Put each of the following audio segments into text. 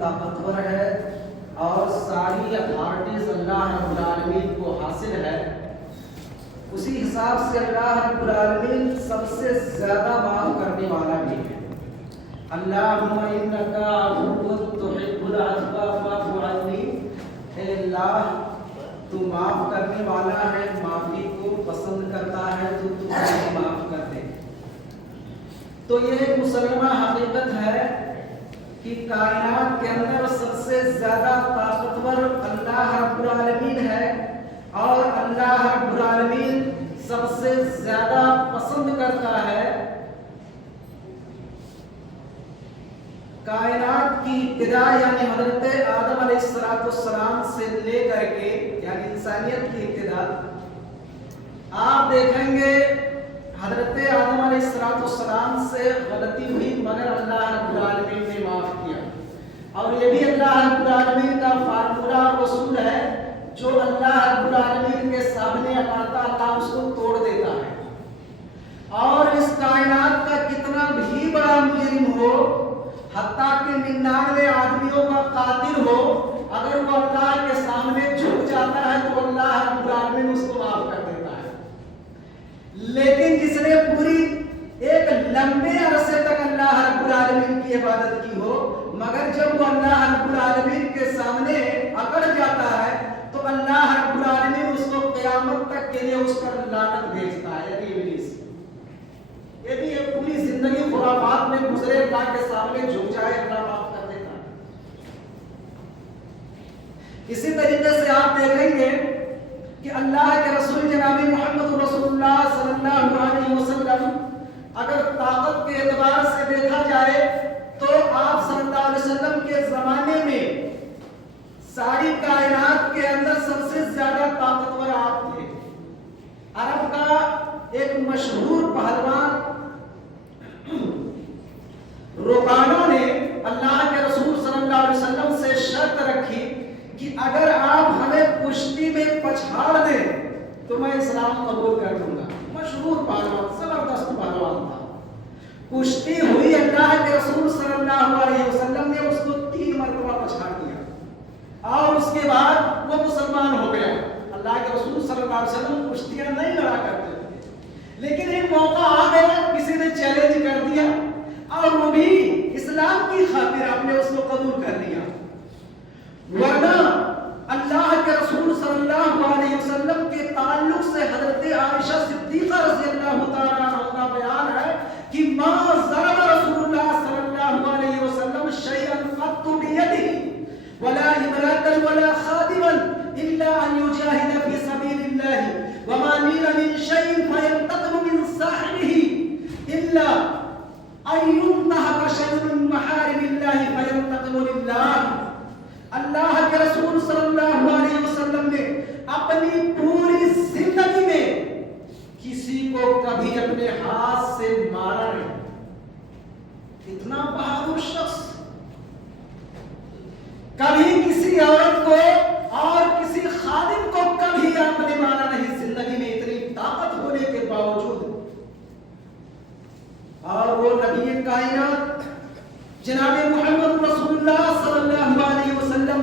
طاقتور ہے اور ساری اتھارٹیز اللہ رب العالمین کو حاصل ہے، اسی حساب سے اللہ رب العالمین سب سے زیادہ معاف کرنے والا بھی ہے۔ اللہم انکا عفو تحب العفو فاعف عنی، اے اللہ تو معاف کرنے والا ہے، معافی کو پسند کرتا ہے، تو مجھے معاف کر دے۔ تو یہ ایک مسلمہ حقیقت ہے کہ کائنات کے اندر سب سے زیادہ طاقتور اللہ رب العالمین ہے، اور اللہ رب العالمین سب سے زیادہ پسند کرتا ہے۔ کائنات کی ابتدا یعنی حضرت آدم علیہ السلام سے لے کر کے یعنی انسانیت کی ابتدا، آپ دیکھیں گے حضرت آدم علیہ السلام سے غلطی ہوئی مگر اللہ رب العالمین نے معاف کیا، اور یہ بھی اللہ رب العالمین کا فارمولہ اور اصول ہے، جو اللہ رب العالمین کے سامنے اپنتا تھا اس کو توڑ دیتا ہے۔ اور اس کائنات کا کتنا بھی بڑا مجرم ہو، حتیٰ کہ 99 آدمیوں کا قاتل ہو، اگر وہ اللہ کے سامنے جھک جاتا ہے تو اللہ رب العالمین اس کو معاف کر دیتا ہے۔ لیکن جس نے پوری ایک لمبے عرصے تک اللہ رب العالمین کی عبادت کی ہو، مگر جب وہ اللہ رب العالمین کے سامنے اکڑ جاتا ہے تو اللہ رب العالمین اس کو قیامت تک کے لیے اس پر لعنت بھیجتا ہے، یعنی ابلیس۔ یہ بھی ایک پوری زندگی خرافات میں گزرے، اللہ کے سامنے جھک جائے، اللہ معاف کر دیتا ہے۔ اسی طریقے سے آپ دیکھیں گے کہ اللہ کے رسول جناب محمد رسول اللہ صلی اللہ علیہ وسلم اگر طاقت کے اعتبار سے دیکھا جائے تو آپ صلی اللہ علیہ وسلم کے زمانے میں ساری کائنات کے اندر سب سے زیادہ طاقتور آپ تھے۔ عرب کا ایک مشہور پہلوان روکانوں نے اللہ کے رسول صلی اللہ علیہ وسلم سے شرط رکھی کہ اگر آپ ہمیں کشتی میں پچھاڑ دیں تو میں اسلام قبول کر دوں گا۔ مشہور پہلوان، زبردست پہلوان تھا۔ کشتی ہوئی، اللہ کے رسول صلی اللہ علیہ وسلم نے اس کو 3 مرتبہ پچھاڑ دیا، اور اس کے بعد وہ مسلمان ہو گیا۔ اللہ کے رسول صلی اللہ علیہ وسلم کشتیاں نہیں لڑا کرتے تھے، لیکن ایک موقع آ گیا، کسی نے چیلنج کر دیا اور وہ بھی اسلام کی خاطر آپ نے اس کو قبول کر لیا۔ ورنہ اللہ کے رسول صلی اللہ علیہ وسلم کے تعلق سے حضرت عائشہ صدیقہ رضی اللہ تعالیٰ عنہ کا بیان ہے کہ ما ضرب رسول اللہ صلی اللہ علیہ وسلم شیئا قط بیدہ ولا امرأة ولا خادما الا ان یجاہد فی سبیل اللہ وما نیل من شیء فینتقم من صاحبہ الا ان ينتهك شيء من محارم الله فينتقم لله۔ اللہ کے رسول صلی اللہ علیہ وسلم نے اپنی پوری زندگی میں کسی کو کبھی اپنے ہاتھ سے مارا نہیں۔ اتنا بہادر شخص کبھی کسی عورت کو اور کسی خادم کو کبھی آپ نے مارا نہیں زندگی میں، اتنی طاقت ہونے کے باوجود۔ اور وہ نبی کائنات جناب محمد رسول اللہ صلی اللہ علیہ وسلم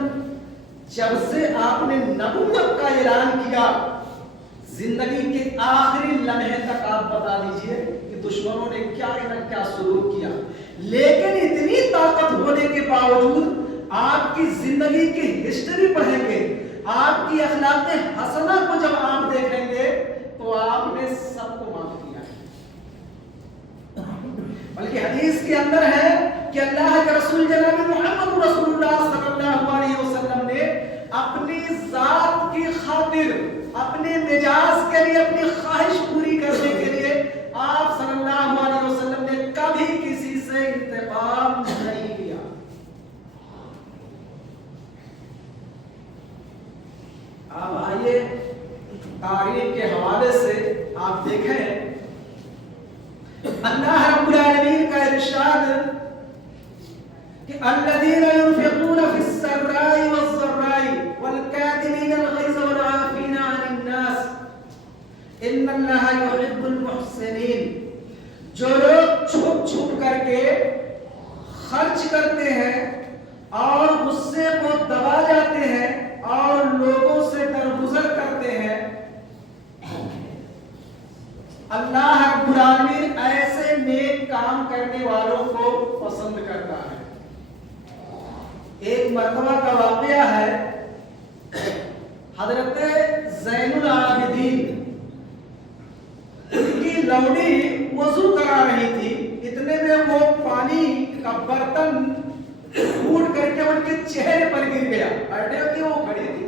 جب سے آپ نے نبوت کا اعلان کیا، زندگی کے آخری لمحے تک آپ بتا دیجئے کہ دشمنوں نے کیا کیا سلوک کیا، لیکن اتنی طاقت ہونے کے باوجود آپ کی زندگی کی ہسٹری پڑھیں گے، آپ کی اخلاق حسنہ کو جب آپ دیکھیں گے تو آپ نے سب کو معاف کیا۔ بلکہ حدیث کے اندر ہے کہ اللہ کے رسول جناب محمد رسول اللہ صلی اللہ علیہ وسلم نے اپنی ذات کی خاطر، اپنے مزاج کے لیے، اپنی خواہش پوری کرنے کے لیے آپ صلی اللہ علیہ وسلم نے کبھی کسی سے انتقام نہیں لیا۔ اب آئیے تاریخ کے حوالے سے آپ دیکھیں اللہ رب العالمین کا ارشاد کہ الذین ينفقون فی السراء والضراء والکاظمین الغیظ والعافین عن الناس ان اللہ یحب المحسنین، جو لوگ چھپ چھپ کر کے خرچ کرتے ہیں اور غصے کو دبا جاتے ہیں اور لوگوں سے درگزر کرتے ہیں، اللہ رب العالمین ایسے نیک کام کرنے والوں کو پسند کرتا ہے۔ ایک مرتبہ کا واقعہ ہے، حضرت زین العابدین کی لوڈی وضو کرا رہی تھی، اتنے میں وہ پانی کا برتن پھوٹ کر کے ان کے چہرے پر گر گیا، اٹے کہ وہ کھڑی تھی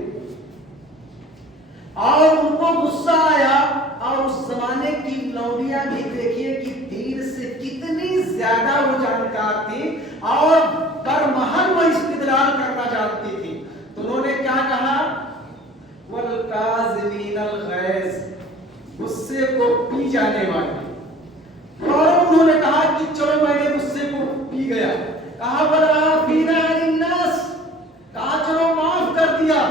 اور ان کو غصہ آیا۔ اور اس زمانے کی لوڈیاں بھی دیکھیے کہ دین سے کتنی زیادہ وہ جانکار تھی اور برمحل وہ استدلال کرنا جانتی تھی، تو انہوں نے کیا کہا؟ والکاظمین الغیظ، غصے کو پی جانے والے، اور انہوں نے کہا کہ چلو میں نے غصے کو پی گیا، کہا والعافین عن الناس، کہا چلو معاف کر دیا،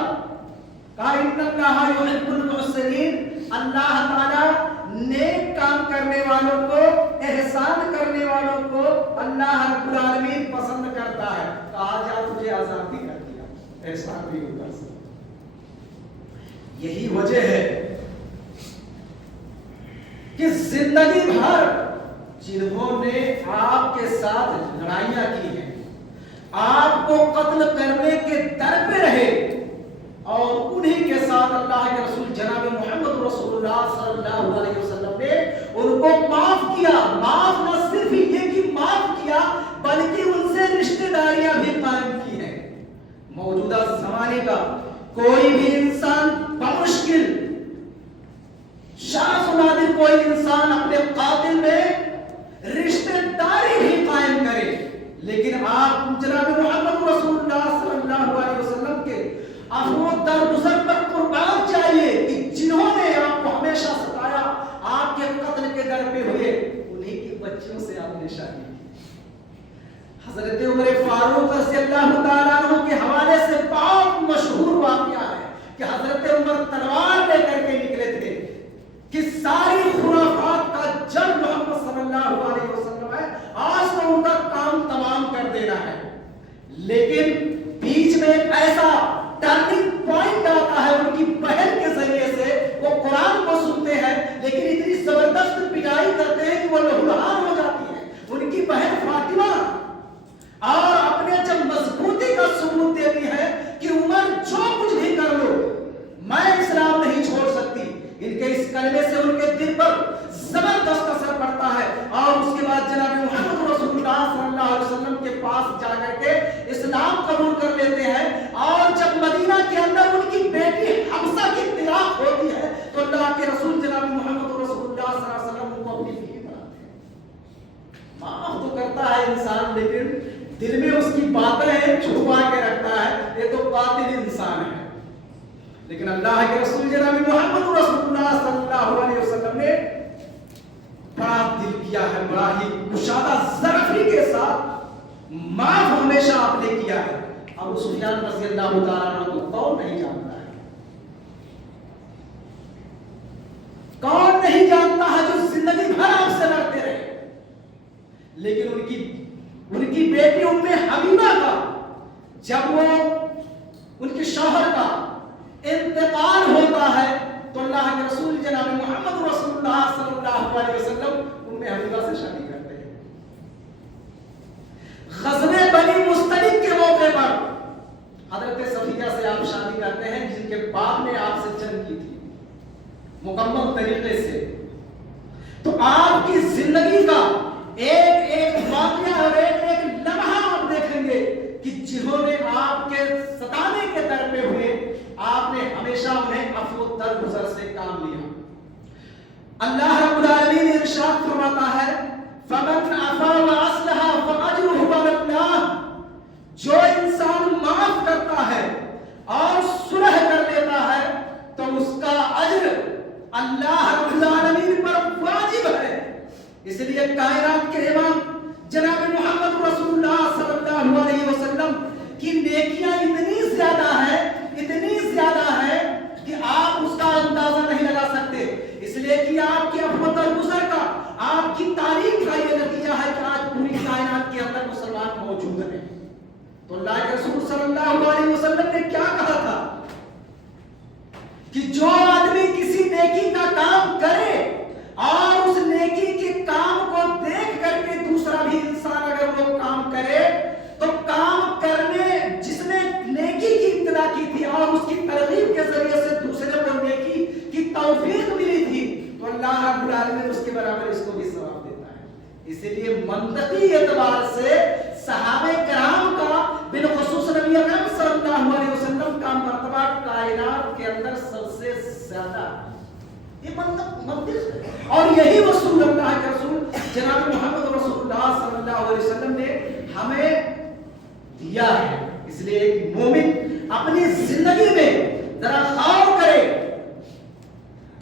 کہا ان اللہ یحب المحسنین، اللہ تعالی نیک کام کرنے والوں کو، احسان کرنے والوں کو اللہ رب العالمین پسند کرتا ہے، کہا جا تجھے آزاد بھی کر دیا، احسان بھی کر سکتا۔ یہی وجہ ہے کہ زندگی بھر جنہوں نے آپ کے ساتھ لڑائیاں کی ہیں، آپ کو قتل کرنے کے در پہ رہے، اور انہی کے ساتھ اللہ کے رسول جناب محمد رسول اللہ صلی اللہ علیہ وسلم نے ان کو معاف کیا، معاف نہ صرف یہ کہ معاف کیا بلکہ ان سے رشتہ داریاں بھی قائم کی ہیں۔ موجودہ زمانے کا کوئی بھی انسان بمشکل، شاذ و نادر کوئی انسان اپنے قاتل میں رشتہ داری بھی قائم کرے، لیکن آپ جناب محمد رسول اللہ صلی اللہ علیہ وسلم کے عفو درگزر پر قربان چاہیے کہ جنہوں نے آپ کو ہمیشہ ستایا، آپ کے قتل کے در پہ ہوئے، انہی کے بچوں سے آپ نے شادی کی۔ حضرت عمر فاروق رضی اللہ تعالیٰ عنہ کے حوالے سے بہت مشہور واقعہ ہے کہ حضرت عمر تلوار لے کر کے نکلے تھے کہ ساری خرافات کا جڑ محمد صلی اللہ علیہ وسلم ہے، آج تو ان کا کام تمام کر دینا ہے، لیکن بیچ میں ایک ایسا ٹرننگ پوائنٹ آتا ہے، ان کی بہن کے ذریعے سے وہ قرآن کو سنتے ہیں لیکن اتنی زبردست پٹائی کرتے ہیں کہ وہ لہولہان ہو جاتی ہے ان کی بہن فاطمہ، اور اپنے جب مضبوطی کا ثبوت دیتی ہے کہ عمر جو کچھ بھی کر لو میں اسلام نہیں چھوڑ سکتی، ان کے اس کلمے سے ان کے دل پر زبردست اثر پڑتا ہے، اور اس کے بعد جناب محمد رسول اللہ صلی اللہ علیہ وسلم کے پاس جا کر کے اسلام قبول کر لیتے ہیں، اور جب مدینہ کے اندر ان کی بیٹی حفصہ کی طلاق ہوتی ہے تو اللہ کے رسول جناب محمد رسول اللہ صلی اللہ علیہ وسلم ان کو اپنی بیوی بناتے ہیں۔ معاف تو کرتا ہے انسان لیکن دل میں اس کی باتیں چھپا کے رکھتا ہے، یہ تو قاتل انسان ہے، لیکن اللہ کے رسول جناب محمد رسول اللہ صلی اللہ علیہ وسلم نے بڑا دل کیا ہے، بڑا ہی مشاہدہ ظرفی کے ساتھ معاف ہمیشہ آپ نے کیا ہے۔ ابو سفیان رضی اللہ تعالیٰ عنہ کو کون نہیں جانتا ہے، کون نہیں جانتا ہے جو زندگی بھر آپ سے لڑتے رہے، لیکن ان کی بیٹی ام حبیبہ کا جب وہ ان کے شوہر کا انتقال ہوتا ہے تو اللہ کے رسول جناب محمد رسول اللہ صلی اللہ علیہ وسلم ام حبیبہ سے شادی کرتے ہیں۔ غزوہ بنی مستلق کے موقع پر حضرت صفیہ سے آپ شادی کرتے ہیں جن کے باپ نے آپ سے جنگ کی تھی مکمل طریقے سے، تو آپ کی زندگی کا ایک ایک واقعہ اور ایک ایک لمحہ آپ دیکھیں گے کہ جنہوں نے آپ کے ستانے کے در پہ ہوئے آپ نے ہمیشہ انہیں عفو درگزر سے کام لیا۔ اللہ رب العالمین ارشاد فرماتا ہے فَمَنْ عَفَا وَأَصْلَحَ فَأَجْرُهُ عَلَى اللَّهِ، جو انسان معاف کرتا ہے اور صلح کر لیتا ہے تو اس کا اجر اللہ رب العالمین پر واجب ہے۔ اس لیے کائنات کے امام جناب محمد رسول اللہ صلی اللہ علیہ وسلم کی نیکیاں اتنی زیادہ ہے کہ آپ اس کا اندازہ نہیں لگا سکتے، اس لیے کہ آپ کے عفو درگزر کا، آپ کی تعریف کا یہ نتیجہ ہے کہ آج پوری کائنات کے اندر مسلمان موجود ہیں۔ تو اللہ کے رسول صلی اللہ علیہ وسلم نے کیا کہا تھا کہ جو آدمی کسی نیکی کا کام کرے اور اس نیکی کے کام کو دیکھ کر کے دوسرا بھی انسان اگر وہ کام کرے تو کام کرنے جس نے نیکی کی ابتدا کی تھی اور اس کی ترغیب کے ذریعے سے دوسرے کو نیکی کی توفیق ملی تھی تو اللہ رب العالمین اس کے برابر اس کو بھی ثواب دیتا ہے. اسی لیے منطقی اعتبار سے صحابہ کرام کا بالخصوص نبی اکرم صلی اللہ علیہ وسلم کا مرتبہ کائنات کے اندر سب سے زیادہ یہ منطق ہے. اور یہی رسول اللہ کے رسول جناب محمد رسول اللہ صلی اللہ علیہ وسلم نے ہمیں دیا ہے. اس لیے ایک مومن اپنی زندگی میں ذرا غور کرے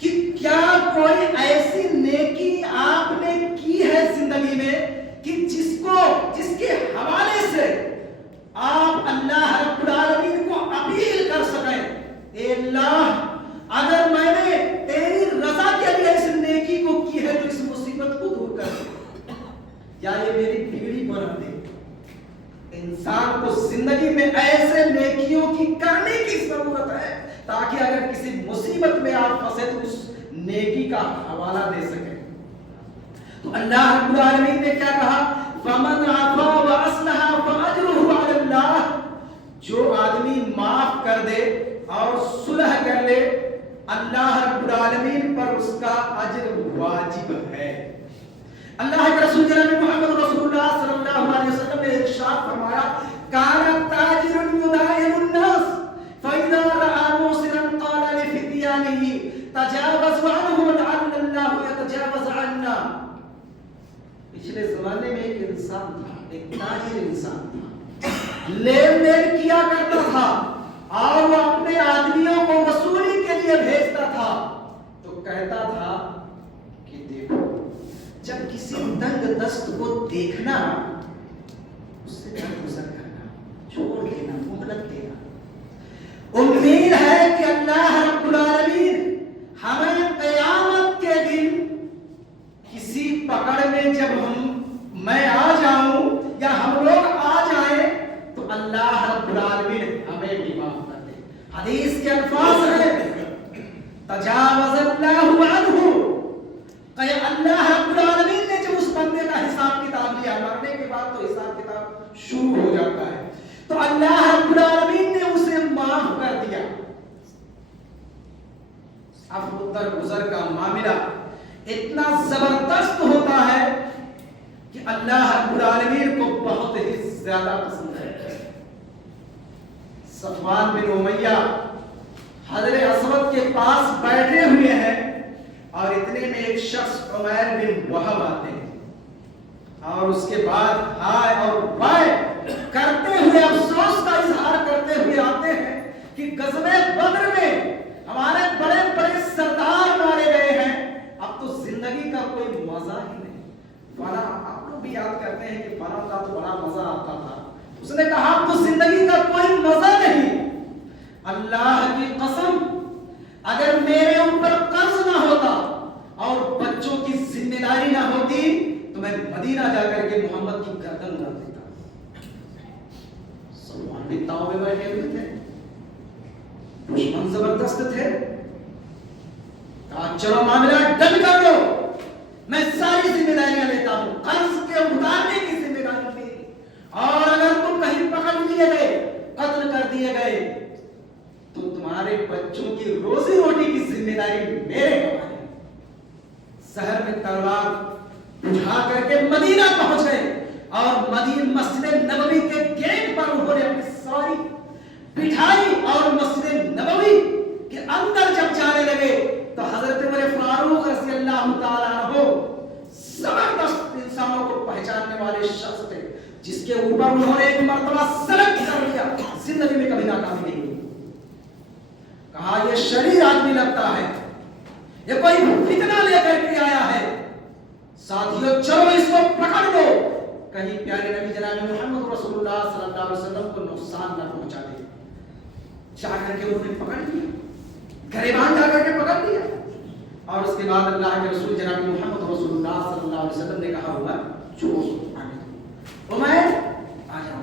کہ کیا کوئی ایسی نیکی آپ نے کی ہے زندگی میں کہ جس کے حوالے سے آپ اللہ رب العالمین کو اپیل کر سکیں اے اللہ اگر میں نے تیری رضا کے لیے اس نیکی کو کی ہے تو اس مصیبت کو دور کر دے یا یہ میری بگڑی بنا دے. انسان کو زندگی میں ایسے نیکیوں کی کرنے کی ضرورت ہے تاکہ اگر کسی مصیبت میں آپ پھنسے تو اس نیکی کا حوالہ دے سکیں. تو اللہ رب العالمین نے کیا کہا فَمَنْ عَفَا وَأَصْلَحَ فَأَجْرُهُ عَلَى اللَّهِ جو آدمی معاف کر دے اور صلح کر لے اللہ رب العالمین پر اس کا اجر واجب ہے. اللہ کے رسول جناب محمد رسول اللہ صلی اللہ علیہ وسلم نے ارشاد فرمایا کان تاجر یداین الناس فاذا راى موسرا قال لفتيانه تجاوز عنه لعل الله يتجاوز عنا. پچھلے زمانے میں ایک انسان تھا, ایک تاجر انسان تھا, لین دین کیا کرتا تھا اور وہ اپنے آدمیوں کو وصولی کے لیے بھیجتا تھا تو کہتا تھا کہ دیکھو جب کسی تنگ دست کو دیکھنا اس سے گزر کرنا, چھوڑ دینا, مہلت دینا. امید ہے کہ اللہ رب العالمین ہمیں قیامت کے دن کسی پکڑ میں جب میں آ جاؤں یا ہم لوگ آ جائیں تو اللہ رب العالمین ہمیں بھی معاف کر دے. حدیث کے الفاظ ہیں تجاوز اللہ عنہ کہ اللہ رب العالمین نے جب اس بندے کا حساب کتاب لیا, مرنے کے بعد تو حساب کتاب شروع ہو جاتا ہے, تو اللہ رب العالمین نے اسے معاف کر دیا. اب درگزر کا معاملہ اتنا زبردست ہوتا ہے کہ اللہ رب العالمین کو بہت ہی زیادہ پسند ہے. صفوان بن امیہ حضرت اسود کے پاس بیٹھے ہوئے ہیں اور اتنے میں ایک شخص عمیر بن وہب آتے ہیں اور اس کے بعد ہائے اور بائے کرتے ہوئے افسوس کا اظہار کرتے ہوئے آتے ہیں کہ غزوہ بدر میں ہمارے بڑے بڑے سردار مارے گئے ہیں, اب تو زندگی کا کوئی مزہ ہی نہیں. فلاں آپ لوگ بھی یاد کرتے ہیں کہ فلاں کا تو بڑا مزہ آتا تھا. اس نے کہا اب تو زندگی کا کوئی مزہ نہیں. اللہ کی قسم اگر میرے اوپر قرض نہ ہوتا اور بچوں کی ذمہ داری نہ ہوتی تو میں مدینہ جا کر کے محمد کی گردن اڑا دیتا. سلمان بھی تاؤ میں بیٹھے ہوئے تھے, دشمن زبردست تھے, کہا چلو معاملہ ڈن کر دو, میں ساری ذمہ داریاں لیتا ہوں, قرض کے اتارنے کی ذمہ داری میری, اور اگر تم کہیں پکڑ لیے گئے, قتل کر دیے گئے تو تمہارے بچوں کی روزی روٹی کی ذمہ داری میرے حوالے. شہر میں تلوار اٹھا کر کے مدینہ پہنچ گئے اور مدینہ مسجد نبوی کے گیٹ پر انہوں نے اپنی سواری بٹھائی اور مسجد نبوی کے اندر جب جانے لگے تو حضرت عمر فاروق رضی اللہ تعالیٰ عنہ زبردست انسانوں کو پہچاننے والے شخص تھے جس کے اوپر انہوں نے ایک مرتبہ سلک کر لیا, زندگی میں کبھی ناکامی نہیں ہوئی. کہا یہ شریر آدمی لگتا ہے, یہ کوئی فتنہ لے کر کے آیا ہے, ساتھیوں چلو اس کو پکڑ لو, کہیں پیارے نبی جناب محمد رسول اللہ صلی اللہ علیہ وسلم کو نقصان نہ پہنچا دے. جا کر کے انہوں نے پکڑ لیا, گریبان جا کر کے پکڑ لیا, اور اس کے بعد اللہ کے رسول جناب محمد رسول اللہ صلی اللہ علیہ وسلم نے کہا ہوا جو عمیر آ جاؤ,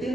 3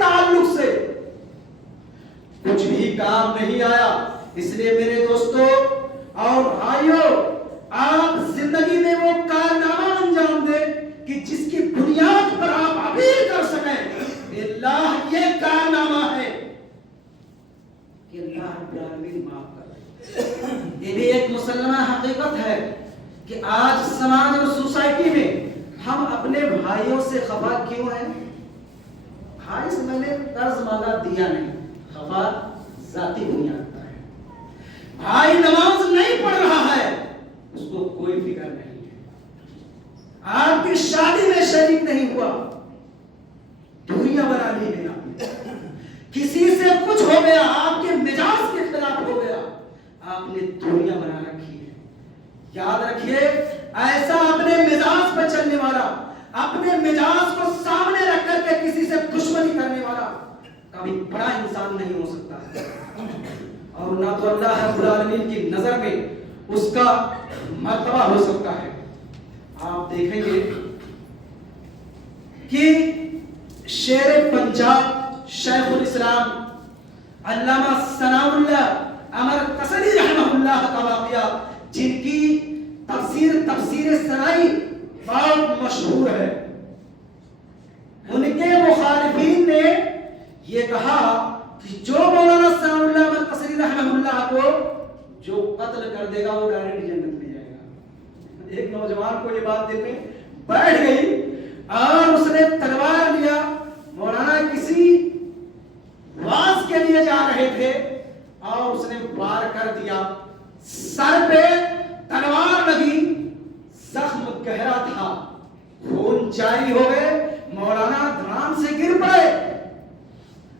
تعلق سے کچھ بھی کام نہیں آیا. اس لیے میرے دوستوں اور بھائیوں، آپ زندگی میں وہ کارنامہ انجام دیں کہ جس کی بنیاد پر آپ اپیل کر سکیں اللہ یہ کارنامہ ہے کہ اللہ رب العالمین معاف کر دے. یہ بھی ایک مسلمہ حقیقت ہے کہ آج سماج اور سوسائٹی میں ہم اپنے بھائیوں سے خفا کیوں ہیں؟ بھائی سے میں نے قرض مانگا دیا نہیں، خفا ذاتی بنیاد پر ہے. بھائی نماز نہیں پڑھ رہا ہے، اس کو کوئی فکر نہیں ہے. آپ کی شادی میں شریک نہیں ہوا، دوریاں بنا لی ہیں آپ نے. کسی سے کچھ ہو گیا، آپ کے مزاج کے خلاف ہو گیا، آپ نے دوریاں بنا رکھی ہے. یاد رکھیے، ایسا اپنے مزاج پر چلنے والا، اپنے مزاج کو سامنے رکھ کر کے کسی سے دشمنی کرنے والا کبھی بڑا انسان نہیں ہو سکتا ہے، اور نہ تو اللہ رب العالمین کی نظر میں اس کا مرتبہ ہو سکتا ہے. آپ دیکھیں گے کہ شیر پنجاب شیخ الاسلام علامہ ثناء اللہ امر قصری رحمہ اللہ کا واقعہ، جن کی تفسیر سرائی بہت مشہور ہے. ان کے مخالفین نے یہ کہا کہ جو مولانا ثناء اللہ امر قصری رحمہ اللہ کو جو قتل کر دے گا وہ ڈائریکٹ جنت میں جائے گا. ایک نوجوان کو یہ بات دل میں بیٹھ گئی اور اس نے تلوار لیا. مولانا کسی واز کے لیے جا رہے تھے اور اس نے وار کر دیا. سر پہ تلوار لگی، زخم گہرا تھا، خون جاری ہو گئے. مولانا دھڑام سے گر پڑے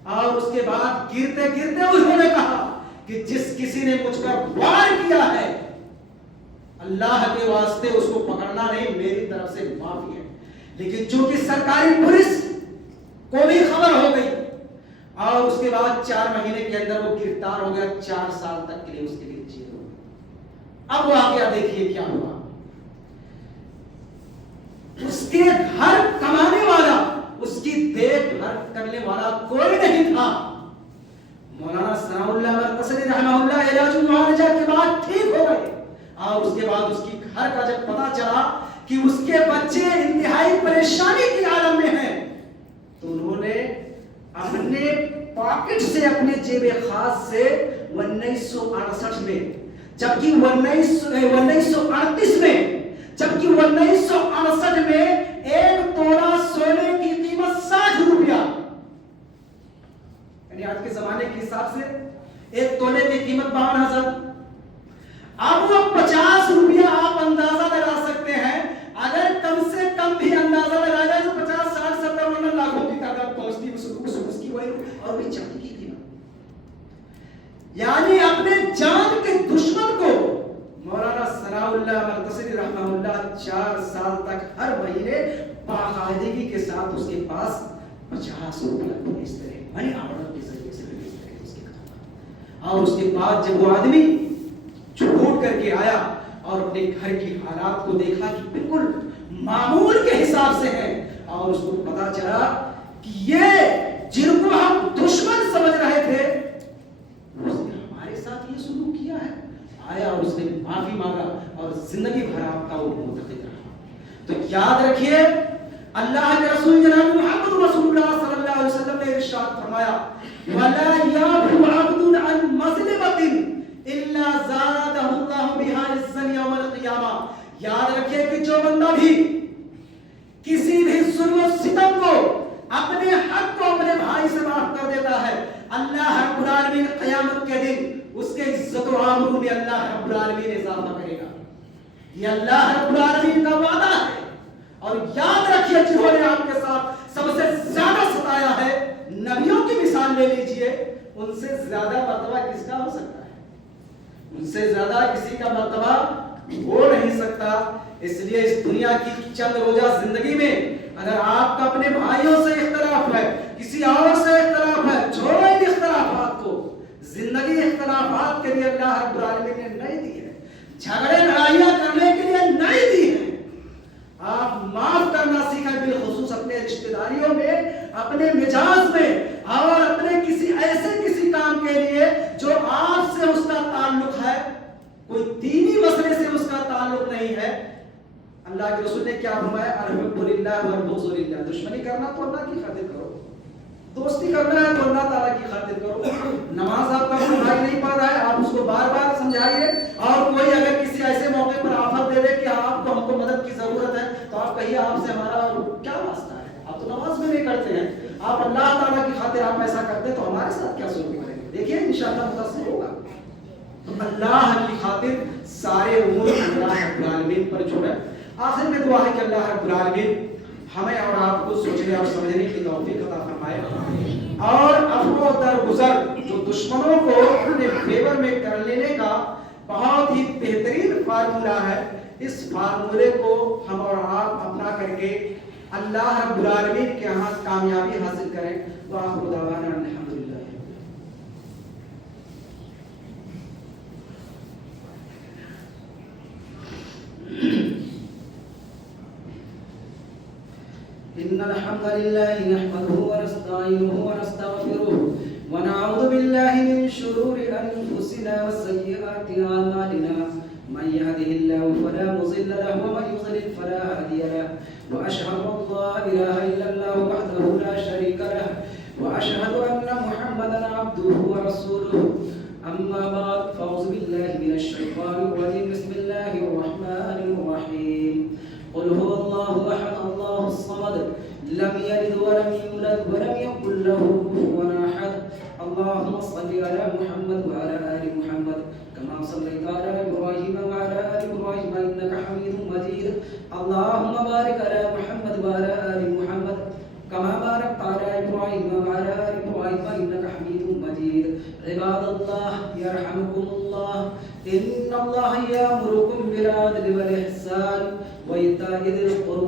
اور اس کے بعد گرتے گرتے انہوں نے کہا کہ جس کسی نے مجھ پر وار کیا ہے اللہ کے واسطے اس کو پکڑنا نہیں، میری طرف سے معافی ہے. لیکن چونکہ سرکاری پولیس کو بھی خبر ہو گئی اور اس کے بعد 4 مہینے کے اندر وہ گرفتار ہو گیا. 4 سال تک کے لیے اس کے لیے جیل ہو گیا. اب واقعہ دیکھیے کیا ہوا. اس کے گھر کمانے والا، اس کی دیکھ بھال کرنے والا کوئی نہیں تھا. مولانا ثناء اللہ امر قصری رحمہ اللہ علاج و معالجہ کے بعد ٹھیک ہو گئے اور اس کے بعد اس کی گھر کا جب پتا چلا کہ اس کے بچے انتہائی پریشانی کی عالم میں ہیں تو انہوں نے اپنے پاکٹ سے، اپنے جیب خاص سے 1968 میں، جبکہ 1938 میں، جبکہ 1968 میں 1 تولہ سونے کی قیمت 60 روپیہ، یعنی آج کے زمانے کے حساب سے 1 تولے کی قیمت 52,000. اب وہ 50 روپیہ آپ اندازہ لگا سکتے ہیں. اگر کم سے کم بھی اندازہ لگایا جائے تو 50 60 70 ورنہ لاکھوں کی تعداد پہنچتی اس کی وہی اور بھی چاندی کی قیمت. یعنی اپنے جان کے دشمن کو مولانا ثناء اللہ امر قصری رحمہ اللہ 4 سال تک ہر مہینے باقاعدگی کے ساتھ اس کے پاس 50 روپیہ بھیجتے رہے، منی آرڈر کے ذریعے سے بھیجتے رہے اس کے کھاتا. اور اس کے بعد جب وہ آدمی چھوٹ کر کے آیا اور اپنے گھر کی حالات کو دیکھا کہ بالکل معمول کے حساب سے ہیں اور اس کو پتا چلا کہ یہ جن کو ہم دشمن سمجھ رہے تھے اس نے ہمارے ساتھ یہ سلوک کیا ہے. آیا اور اس نے معافی مانگا اور زندگی بھر آپ کا وہ معتقد رہا. تو یاد رکھیے اللہ کے رسول جناب محمد رسول اللہ صلی اللہ علیہ وسلم نے ارشاد فرمایا وَلَا يَعْفُ عَبْدٌ عَنْ مَظْلِمَةٍ الا زادہ اللہ بہا عزا یوم القیامہ. یاد رکھیے کہ جو بندہ بھی کسی بھی ظلم و ستم کو، اپنے حق کو اپنے بھائی سے معاف کر دیتا ہے، اللہ رب العالمین قیامت کے دن اس کے عزت و آبرو میں اللہ رب العالمین اضافہ کرے گا. یہ اللہ رب العالمین کا وعدہ ہے. اور یاد رکھیے جنہوں نے آپ کے ساتھ سب سے زیادہ ستایا ہے، نبیوں کی مثال لے لیجئے، ان سے زیادہ مرتبہ کس کا ہو سکتا ہے؟ ان سے زیادہ کسی کا مرتبہ ہو نہیں سکتا. اس لیے اس دنیا کی چند روزہ زندگی میں اگر آپ کا اپنے بھائیوں سے اختلاف ہے، کسی اور سے اختلاف ہے، چھوڑو ان اختلافات کو. زندگی اختلافات کے لیے اللہ رب العالمین نے نہیں دی ہے، جھگڑے لڑائیاں کرنے کے لیے نہیں دی ہے. آپ معاف کرنا سیکھیں، بالخصوص اپنے رشتہ داریوں میں، اپنے مزاج میں. اللہ کے رسول نے کیا فرمایا؟ الحب للہ والبغض للہ. دشمنی کرنا تو اللہ کی خاطر کرو, دوستی کرنا ہے تو اللہ تعالیٰ کی خاطر کرو. نماز آپ کا کوئی بھائی نہیں پڑھ رہا ہے, آپ اس کو بار بار سمجھائیے. اور کوئی اگر کسی ایسے موقع پر آفر دے دے کہ آپ کو ہم کو مدد کی ضرورت ہے, تو آپ کہیے آپ سے ہمارا کیا واسطہ ہے, آپ تو نماز میں نہیں کرتے ہیں, آپ اللہ تعالیٰ کی خاطر آپ ایسا کرتے تو ہمارے ساتھ کیا سلوک کریں گے؟ دیکھیے انشاءاللہ متاثر ہوگا. تو اللہ کی خاطر سارے امور اللہ رب العالمین پر چھوڑے. آخر میں دعا ہے کہ اللہ رب العالمین ہمیں اور آپ کو سوچنے اور سمجھنے کی توفیق عطا فرمائے, اور عفو درگزر جو دشمنوں کو اپنے فیور میں کر لینے کا بہت ہی بہترین فارمولہ ہے, اس فارمولے کو ہم اور آپ اپنا کر کے اللہ رب العالمین کے ہاں کامیابی حاصل کریں. وآخر دعوانا الحمدللہ. إن الحمد لله نحمده ونستعينه ونستغفره ونعوذ بالله من شرور أنفسنا وسيئات أعمالنا, من يهده الله فلا مضل له ومن يضلل فلا هادي له, وأشهد أن لا إله إلا الله وحده لا شريك له, وأشهد أن محمدا عبده ورسوله. أما بعد فأعوذ بالله من الشيطان الرجيم. بسم الله الرحمن الرحيم. قل هو الله أحد الله الصمد لم يلد ولم يولد ولم يكن له كفوا أحد. اللهم صل على محمد وعلى آل محمد كما صليت على إبراهيم وعلى آل إبراهيم إنك حميد مجيد. اللهم بارك على محمد وعلى آل محمد كما باركت على إبراهيم وعلى آل إبراهيم إنك حميد مجيد. عباد الله يرحمكم الله, إن الله يأمركم بالعدل والإحسان وإيتاء ذي القربى